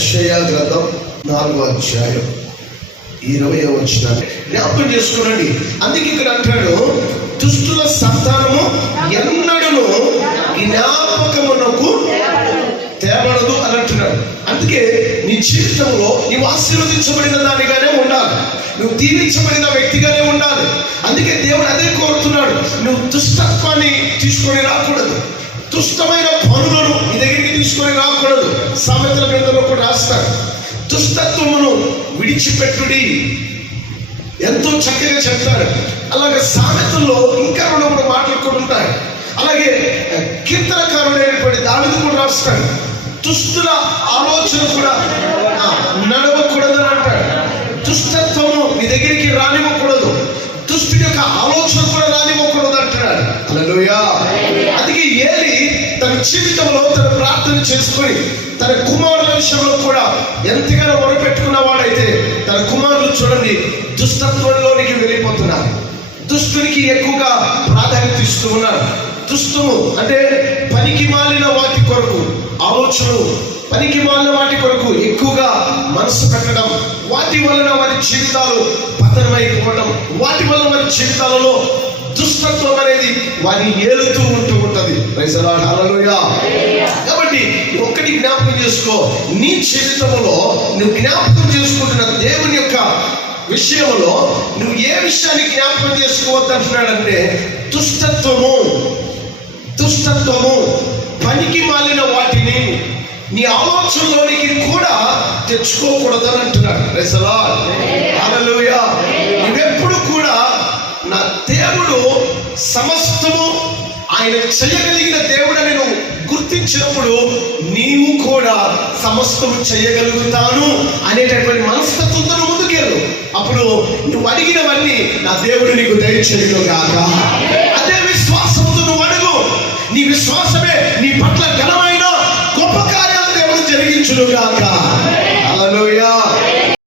యెషయా గ్రంథం 4వ అధ్యాయం 20వ వచనాన్ని జ్ఞాపకం చేసుకోనండి. అందుకే ఇక్కడ అంటాడు, దుష్టుల సంతానము ఎన్నడూను జ్ఞాపకమునకు తేబడదు అని అంటున్నాడు. అందుకే నీ జీవితంలో నీవు ఆశీర్వదించబడిన దానిగానే ఉండాలి, నువ్వు దీవించబడిన వ్యక్తిగానే ఉండాలి. అందుకే దేవుడు అదే కోరుతున్నాడు, నువ్వు దుష్టత్వాన్ని తీసుకొని రాకూడదు, దుష్టమైన పనులను నీ దగ్గరికి తీసుకొని రాకూడదు. సామెతల గ్రంథంలో కూడా రాస్తాడు, దుష్టత్వమును విడిచిపెట్టుడి, ఎంతో చక్కగా చెప్తాడు. అలాగే సామెతల్లో ఇంకా 2 మాటలు కూడా ఉంటాయి. అలాగే కీర్తనకారుడైనటువంటి దావీదు కూడా రాస్తాడు, దుష్టుల ఆలోచన కూడా నడవకూడదు అని అంటాడు. దుష్టత్వము నీ దగ్గరికి రానివ్వకూడదు, దుష్టుడి యొక్క ఆలోచన కూడా రానివ్వకూడదు అంటున్నాడు. హల్లెలూయా. అందుకే ఏలి తన జీవితంలో తన ప్రార్థన చేసుకొని తన కుమారుల విషయంలో కూడా ఎంతగానో మొరపెట్టుకున్న వాడైతే తన కుమారులు చూడండి దుష్టత్వంలోనికి వెళ్ళిపోతున్నారు, దుష్టునికి ఎక్కువగా ప్రాధాన్యత ఇస్తూ ఉన్నారు. దుష్టము అంటే పనికి మాలిన వాటి కొరకు ఆలోచనలు, పనికి మాలిన వాటి కొరకు ఎక్కువగా మనసు పెట్టడం, వాటి వలన వారి జీవితాలు పతనమైపోవడం, వాటి వలన వారి జీవితాలలో దుష్టత్వం అనేది వారిని ఏలుతూ ఉంటది. Praise the lord. హల్లెలూయా. కాబట్టి ఒక్కటి జ్ఞాపకం చేసుకో, నీ జీవితంలో నువ్వు జ్ఞాపకం చేసుకుంటున్న దేవుని యొక్క విషయంలో నువ్వు ఏ విషయాన్ని జ్ఞాపకం చేసుకోవద్దు అంటున్నాడంటే, దుష్టత్వము పనికి మాలిన వాటిని నీ ఆలోచనలోనికి కూడా తెచ్చుకోకూడదని అంటున్నాడు. Praise the lord. హల్లెలూయా. నువ్వెప్పుడు కూడా నా దేవుడు సమస్తము ఆయన చేయగలిగిన దేవుడని నువ్వు గుర్తించినప్పుడు నీవు కూడా సమస్తము చేయగలుగుతాను అనేటటువంటి మనస్తత్వంతో ముందుకెళ్ళు. అప్పుడు నువ్వు అడిగినవన్నీ నా దేవుడు నీకు దయచేయును గాక. అదే విశ్వాసంతో నువ్వు అడుగు, నీ విశ్వాసమే నీ పట్ల ఘనమైన గొప్ప కార్యాలు దేవుడు జరిగించును గాక. హల్లెలూయా.